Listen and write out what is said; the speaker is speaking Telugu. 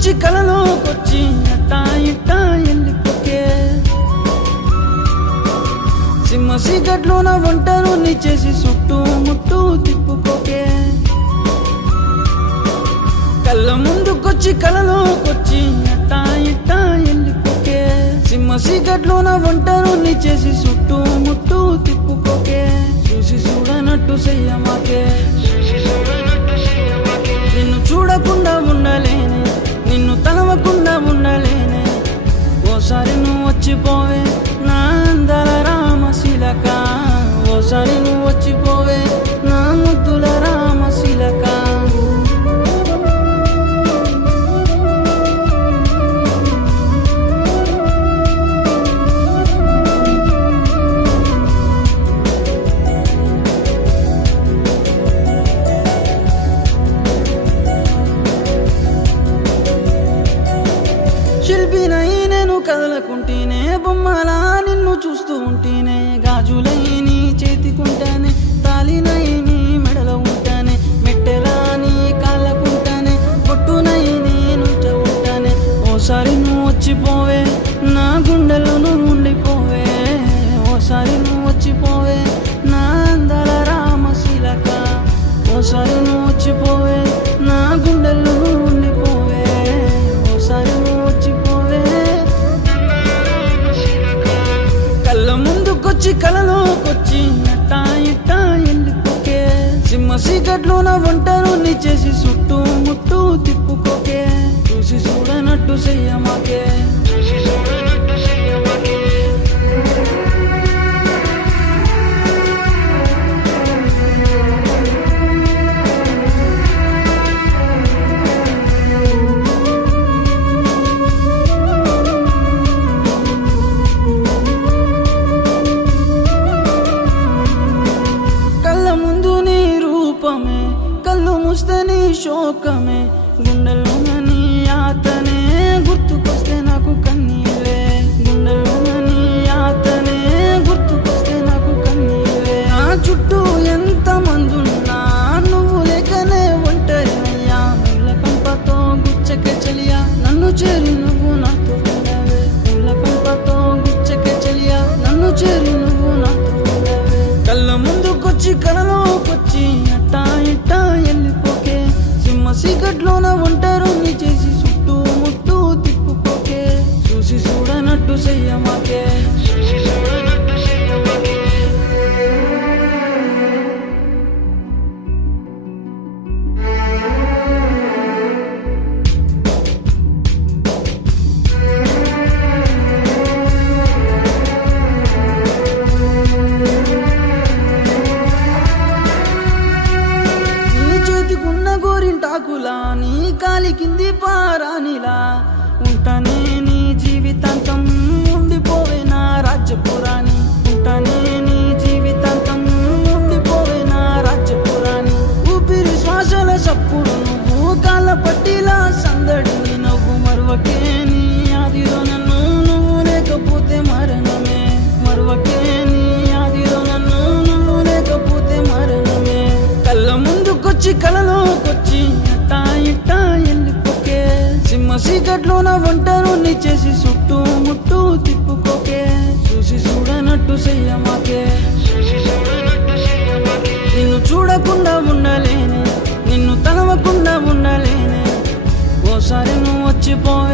ముందుకొచ్చి కలలోకొచ్చి అట్టా ఇట్టా వెళ్ళిపోకే సింహ సీకట్లోన ఒంటరుని చేసి చుట్టూ ముట్టూ తిప్పుకోకే కళ్ళ ముందుకొచ్చి కలలోకొచ్చి అట్టా ఇట్టా వెళ్ళిపోకే సింహ సీకట్లోన ఒంటరుని చేసి చుట్టూ ముట్టూ తిప్పుకోకే చూసి చూడనట్టు చెయ్యమాకే నిన్ను చూడకుండా ఉండలేనే నిన్ను తలవకుండా ఉండలేనే ఓసారి నువ్వు వచ్చిపోవే నా అందల రామశిలక ఓసారి నువ్వు వచ్చిపోవే నా ముద్దుల రామశిలక శిల్పినై నేను కదలకుంటేనే బొమ్మలా నిన్ను చూస్తూ ఉంటేనే గాజులై నీ చేతికుంటానే తాలినై నీ మెడలో ఉంటానే మెట్టెలా నీ కాళ్ళకుంటానే పొట్టునై నేను ఉంటానే ఓసారి నువ్వు వచ్చిపోవే నా గుండెల్లో నువ్వు ఉండిపోవే ఓసారి నువ్వు వచ్చిపోవే నా అందాల రామశిలక ఓసారి నువ్వు వచ్చిపోవే నా గుండెల్లో నువ్వు ఉండిపోవే ఓసారి నువ్వు వచ్చిపోవే కళ్ళ ముందుకొచ్చి కలలోకొచ్చి అట్టా ఇట్టా వెళ్ళిపోకే సింహ సీకట్లోన ఒంటరుని చేసి చుట్టూ ముట్టూ తిప్పుకోకే చూసి చూడనట్టు చెయ్యమాకే కళ్ళు ముస్తే నీ శోకమే గుండెల్లోన నీ యాతనే గుర్తుకొస్తే నాకు కన్నీలే గుండెల్లోన నీ యాతనే గుర్తుకొస్తే నాకు కన్నీలే నా చుట్టూ ఎంత మందున్నా నువ్వు లేకనే ఒంటరినయ్యా ముళ్ళ కంపతో గుచ్చకే చలియా నన్ను చేరి నువ్వు నాతో ఉండవే ముళ్ళ కంపతో గుచ్చకే చలియా నన్ను చేరి నువ్వు నాతో ఉండవే కళ్ళ ముందుకొచ్చి కలలోకొచ్చి అట్టా ఇట్టా వెళ్ళిపోకే సింహ సీకట్లోన ఒంటరుని చేసి చుట్టూ ముట్టూ తిప్పుకోకే చూసి చూడనట్టు చెయ్యమాకే గోరింటాకులా నీ కాలి కింది పారానిలా ఉంటానే నీ జీవితాంతం ఉండిపోవే నా రాజ్యపురాణి ఉంటానే నీ జీవితాంతం ఉండిపోవే నా రాజ్యపురాణి ఊపిరి శ్వాసల సప్పుడు నువ్వు కాళ్ళ పట్టిలా సందడిని నవ్వు మరువకే నీ ఆదిలో నన్ను నువ్వు లేకపోతే మరణమే మరువకే నీ ఆదిలో నన్ను నువ్వు లేకపోతే మరణమే కళ్ళ ముందుకొచ్చి కలలోకొచ్చి అట్టా ఇట్టా వెళ్ళిపోకే సింహ సీకట్లోన ఒంటరుని చేసి చుట్టూ ముట్టూ తిప్పుకోకే చూసి చూడనట్టు చెయ్యమాకే నిన్ను చూడకుండా ఉండలేనే నిన్ను తలవకుండా ఉండలేనే ఓసారి నువ్వు వచ్చిపోవే